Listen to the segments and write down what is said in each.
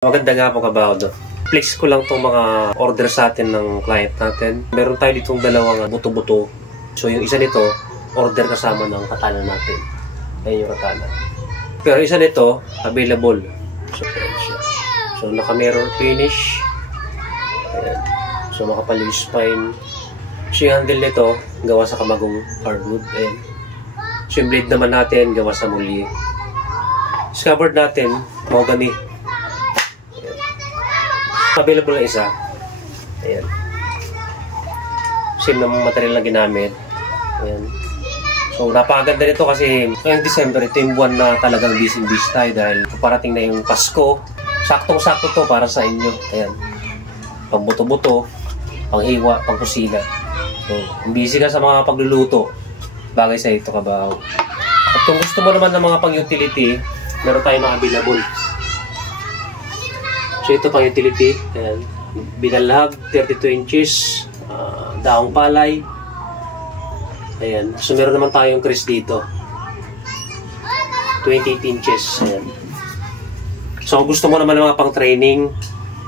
Maganda nga po kabaho doon. Flex ko lang itong mga order sa atin ng client natin. Meron tayo ditong dalawang buto-buto. So yung isa nito, order kasama ng katana natin. Ayan yung katana. Pero isa nito, available. So, so naka-mirror finish. Ayan. So makapal yung spine. So yung handle nito, gawa sa kamagong hardwood. Ayan. So yung blade naman natin, gawa sa muli. Scabbard natin, mahogany. Available na isa. Ayan. Same na material na ginamit. Ayan. So, napakaganda nito kasi ngayong December, ito yung buwan na talagang busy tayo dahil parating na yung Pasko. Saktong-sakto to para sa inyo. Ayan. Pang buto-buto, pang hiwa, pang kusina. So, busy ka sa mga pagluluto. Bagay sa ito kabaho. At kung gusto mo naman ng mga pang-utility, meron tayo mga available. So ito pang utility, ayan, binalhag, 32 inches, daong palay, ayan, so meron naman tayong crease dito, 28 inches, ayan. So kung gusto mo naman ng mga pang training,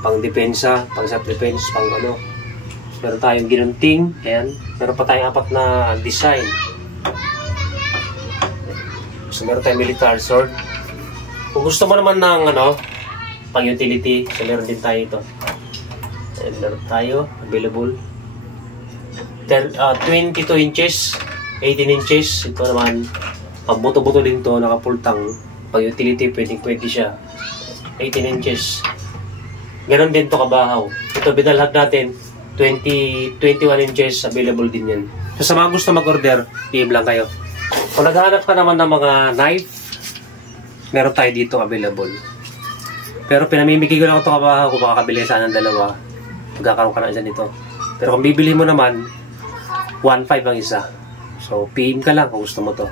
pang depensa, pang self-defense, pang ano, meron tayong ginunting, ayan, meron pa tayong 4 na design, so meron tayong military sword. Kung gusto mo naman ng ano, pang utility, so meron din tayo ito. And meron tayo, available. 22 inches, 18 inches. Ito naman, pang buto-buto din to, nakapultang. Pang utility, pwede siya. 18 inches. Ganon din to kabahaw. Ito, binalhag natin, 21 inches, available din yan. So sa mga gusto mag-order, PM lang kayo. Kung naghahanap ka naman ng mga knife, meron tayo dito available. Pero pinamimigay ko lang ito kabahaw kung makakabili sana ng dalawa. Magkakaroon ka na isa nito. Pero kung bibili mo naman, 1.5 ang isa. So, PM ka lang kung gusto mo to.